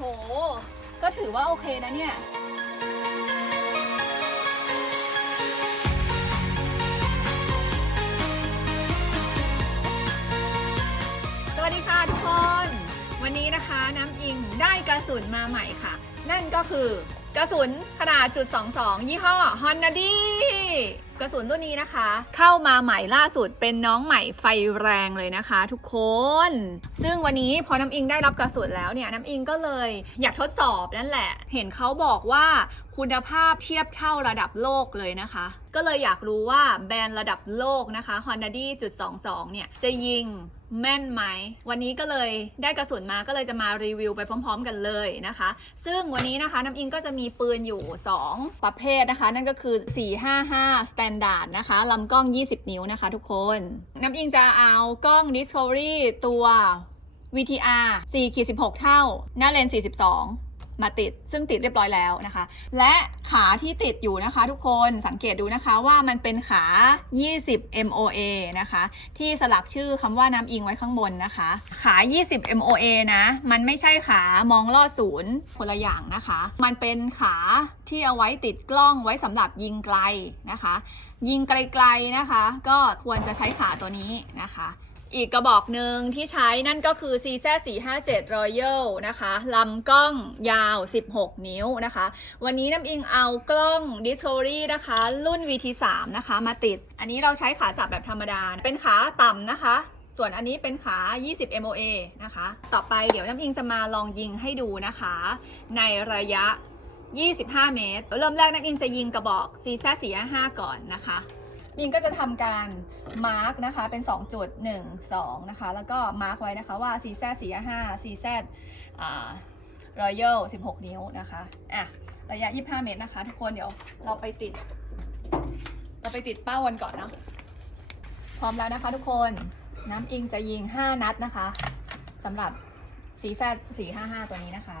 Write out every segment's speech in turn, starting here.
ห ก็ถือว่าโอเคนะเนี่ย สวัสดีค่ะทุกคน วันนี้นะคะน้ำอิงได้กระสุนมาใหม่ค่ะ นั่นก็คือกระสุนขนาดจุด22 ยี่ห้อ Honda D กระสุนรุ่นนี้นะคะ เข้ามาใหม่ล่าสุดเป็นน้องใหม่ไฟแรงเลยนะคะ ทุกคน ซึ่งวันนี้พอน้ำอิงได้รับกระสุนแล้วเนี่ยน้ำอิงก็เลยอยากทดสอบนั่นแหละ เห็นเขาบอกว่าคุณภาพเทียบเท่าระดับโลกเลยนะคะ ก็เลยอยากรู้ว่าแบรนด์ระดับโลกนะคะ Honda D จุด22เนี่ยจะยิงแม่นไหม วันนี้ก็เลยได้กระสุนมาก็เลยจะมารีวิวไปพร้อม ๆ กันเลยนะคะ ซึ่งวันนี้นะคะน้ำอิงก็จะมีปืนอยู่ 2 ประเภทนะคะ นั่นก็คือ 455 s t a นะคะลำกล้อง 20 นิ้วนะคะทุกคน น้ำอิงจะเอากล้อง Discovery ตัว VTR 4-16 เท่า หน้าเลนส์42 มาติด ซึ่งติดเรียบร้อยแล้วนะคะ และขาที่ติดอยู่นะคะทุกคนสังเกตดูนะคะว่ามันเป็นขา 20 MOA นะคะ ที่สลักชื่อคำว่าน้ำอิงไว้ข้างบนนะคะ ขา 20 MOA นะ มันไม่ใช่ขามองลอดศูนย์คนละอย่างนะคะ มันเป็นขาที่เอาไว้ติดกล้องไว้สำหรับยิงไกลนะคะ ยิงไกลๆนะคะ ก็ควรจะใช้ขาตัวนี้นะคะ อีกกระบอกหนึ่งที่ใช้นั่นก็คือ CZ 457 Royal นะคะลำกล้องยาว 16 นิ้วนะคะ วันนี้น้ำอิงเอากล้อง Discovery นะคะ รุ่น VT3 นะคะมาติด อันนี้เราใช้ขาจับแบบธรรมดา เป็นขาต่ำนะคะ ส่วนอันนี้เป็นขา 20 MOA นะคะ ต่อไปเดี๋ยวน้ำอิงจะมาลองยิงให้ดูนะคะ ในระยะ 25 เมตร เริ่มแรกน้ำอิงจะยิงกระบอก CZ 455ก่อนนะคะ มินก็จะทำการมาร์กนะคะเป็น 2 จุด 1 2 นะคะ แล้วก็มาร์กไว้นะคะว่า CZ 4 5 CZ อ่ารอยัล16นิ้วนะคะอะระยะ 25 เมตรนะคะ ทุกคนเดี๋ยวเราไปติด เราไปติดเป้ากันก่อนเนาะพร้อมแล้วนะคะทุกคนน้ำอิงจะยิง 5 นัดนะคะสำหรับ CZ 455ตัวนี้นะคะ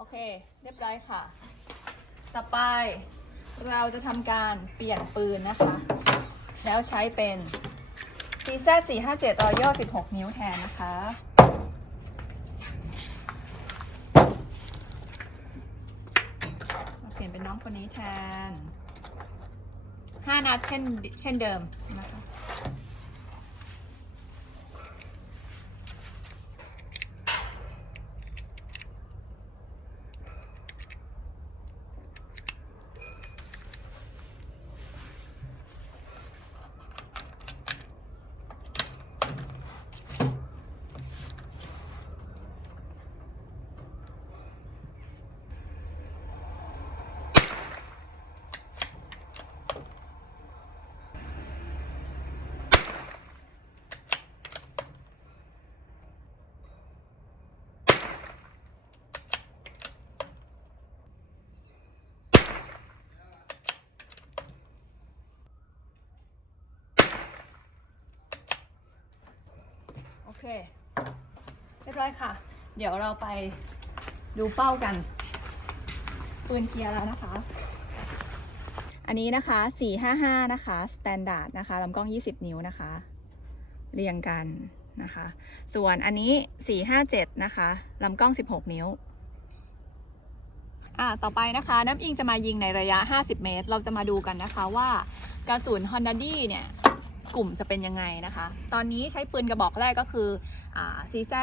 โอ เค เรียบร้อยค่ะ ต่อไปเราจะทำการเปลี่ยนปืนนะคะ แล้วใช้เป็น CZ 457 Royal 16 นิ้วแทนนะคะ มาเปลี่ยนเป็นน้องคนนี้แทน 5 นัดเช่นเช่นเดิมนะคะ เคเรียบร้อยค่ะ เดี๋ยวเราไปดูเป้ากันปืนเคลียร์แล้วนะคะ อันนี้นะคะ 455 นะคะสแตนดาร์ดนะคะลำกล้อง 20 นิ้วนะคะ เรียงกันนะคะ ส่วนอันนี้ 457 นะคะลำกล้อง 16 นิ้วอ่าต่อไปนะคะ น้ำอิงจะมายิงในระยะ 50 เมตร เราจะมาดูกันนะคะว่ากระสุน Honda D เนี่ย กลุ่มจะเป็นยังไงนะคะ ตอนนี้ใช้ปืนกระบอกแรกก็คืออ่า CZ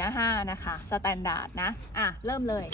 455นะคะสแตนดาร์ดนะ อะ เริ่มเลย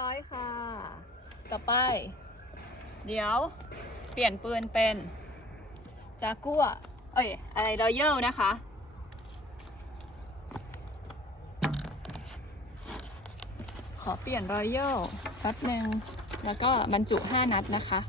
ร้อยค่ะ ต่อไป เดี๋ยวเปลี่ยนปืนเป็นจากัวเอ้ย อะไรรอยัลนะคะ ขอเปลี่ยนรอยัลแป๊บหนึ่งแล้วก็บรรจุ 5 นัดนะคะ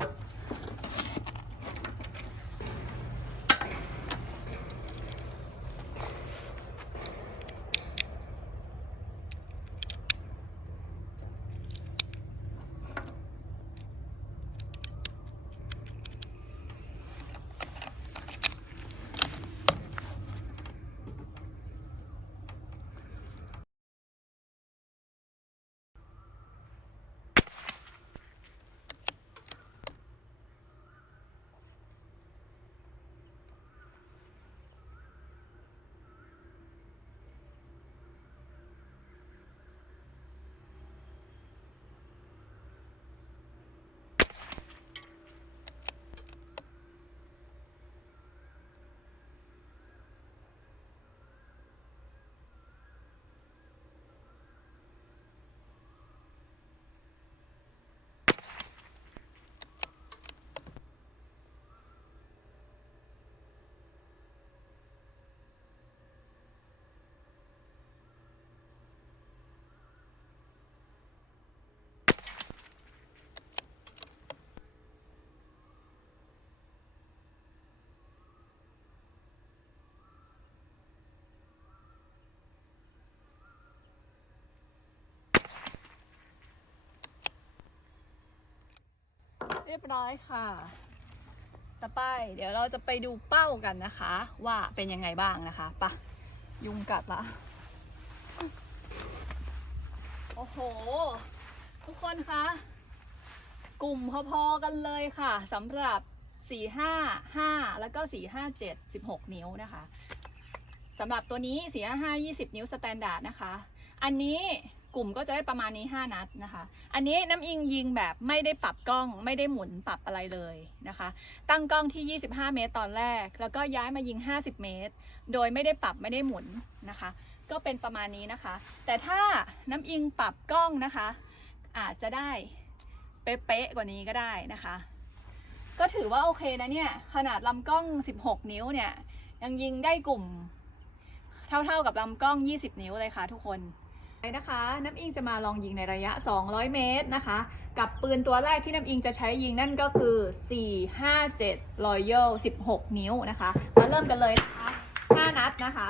เรียบร้อยค่ะ ต่อไปเดี๋ยวเราจะไปดูเป้ากันนะคะ ว่าเป็นยังไงบ้างนะคะปะยุงกัดละโอ้โห ทุกคนคะ กลุ่มพอๆกันเลยค่ะสำหรับ 4 5 5 แล้วก็ 4 5 7 16 นิ้วนะคะสำหรับตัวนี้ 4 5 5 20 นิ้วสแตนดาร์ดนะคะ อันนี้ กลุ่มก็จะได้ประมาณนี้ 5 นัดนะคะ อันนี้น้ำอิงยิงแบบไม่ได้ปรับกล้อง ไม่ได้หมุนปรับอะไรเลยนะคะ ตั้งกล้องที่ 25 เมตรตอนแรก แล้วก็ย้ายมายิง 50 เมตร โดยไม่ได้ปรับไม่ได้หมุนนะคะ ก็เป็นประมาณนี้นะคะ แต่ถ้าน้ำอิงปรับกล้องนะคะ อาจจะได้เป๊ะๆกว่านี้ก็ได้นะคะ ก็ถือว่าโอเคนะเนี่ยขนาดลำกล้อง 16 นิ้วเนี่ยยังยิงได้กลุ่ม เท่าๆกับลำกล้อง 20 นิ้วเลยค่ะทุกคน ไปนะคะ น้ำอิงจะมาลองยิงในระยะ 200 เมตรนะคะ กับปืนตัวแรกที่น้ำอิงจะใช้ยิงนั่นก็คือ 457 Royal 16 นิ้วนะคะ มาเริ่มกันเลยนะคะ 5 นัดนะคะ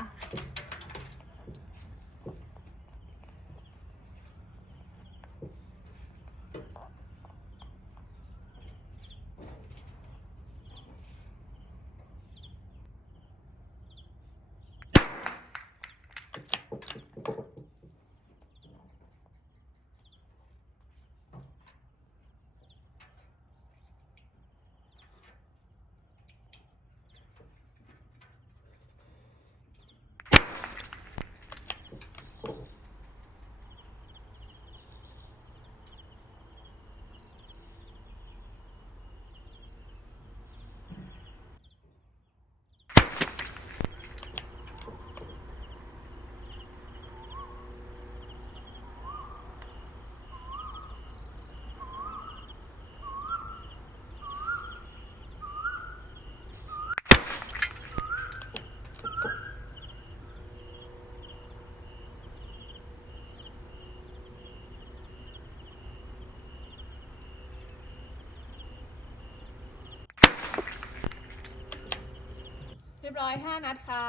รียบร้อย5นัดค่ะ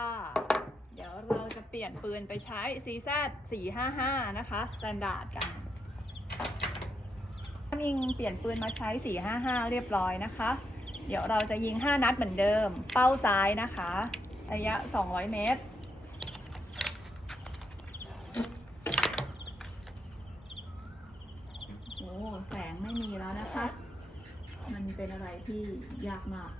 เดี๋ยวเราจะเปลี่ยนปืนไปใช้ CZ 455 นะคะสแตนดาร์ดกันมิงเปลี่ยนปืนมาใช้ 455 เรียบร้อยนะคะ เดี๋ยวเราจะยิง 5 นัดเหมือนเดิม เป้าซ้ายนะคะ ระยะ 200 เมตร โอ้ แสงไม่มีแล้วนะคะ มันเป็นอะไรที่ยากมาก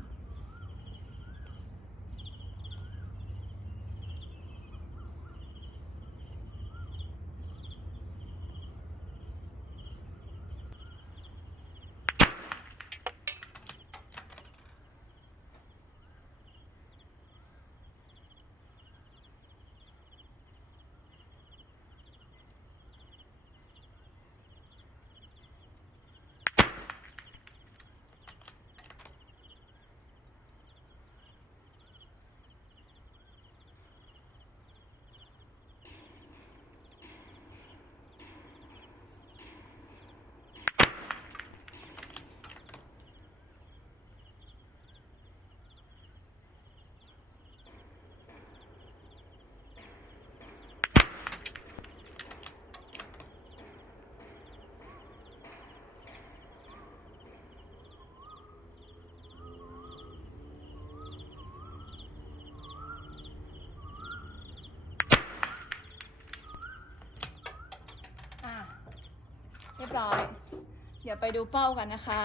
ไปดูเป้ากันนะคะ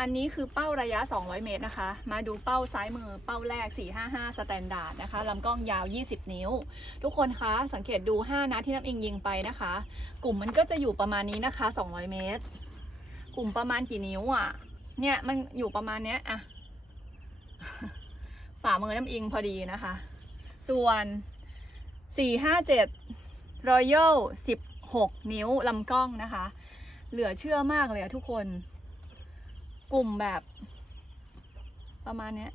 อันนี้คือเป้าระยะ 200 เมตรนะคะ มาดูเป้าซ้ายมือเป้าแรก 455 สแตนดาร์ดนะคะลำกล้องยาว 20 นิ้ว ทุกคนคะ สังเกตดู 5นัดที่น้ำอิงยิงไปนะคะ กลุ่มมันก็จะอยู่ประมาณนี้นะคะ 200 เมตร กลุ่มประมาณกี่นิ้วอะ เนี่ยมันอยู่ประมาณเนี้ยอะฝ่ามือน้ำอิงพอดีนะคะ ส่วน 457 Royal 6 นิ้วลำกล้องนะคะ เหลือเชื่อมากเลยอะทุกคน กลุ่มแบบ ประมาณเนี้ย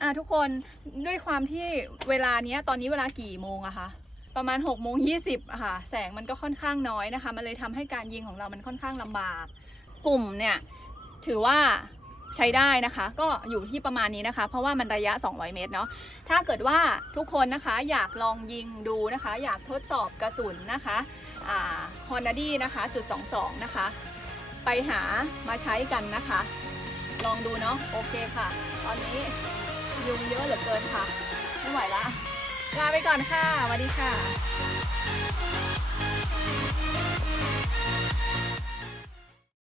อะทุกคนด้วยความที่เวลาเนี้ยตอนนี้เวลากี่โมงอะคะประมาณ6กโมงยีอะค่ะ แสงมันก็ค่อนข้างน้อยนะคะ มันเลยทำให้การยิงของเรามันค่อนข้างลำบาก กลุ่มเนี่ย ถือว่า ใช้ได้นะคะ ก็อยู่ที่ประมาณนี้นะคะ เพราะว่ามันระยะ 200 เมตรเนาะถ้าเกิดว่าทุกคนนะคะอยากลองยิงดูนะคะ อยากทดสอบกระสุนนะคะอ่าฮอนดี้นะคะจุด22 นะคะ ไปหามาใช้กันนะคะ ลองดูเนาะโอเคค่ะ ตอนนี้ยุงเยอะเหลือเกินค่ะ ไม่ไหวละลาไปก่อนค่ะสวัสดีค่ะ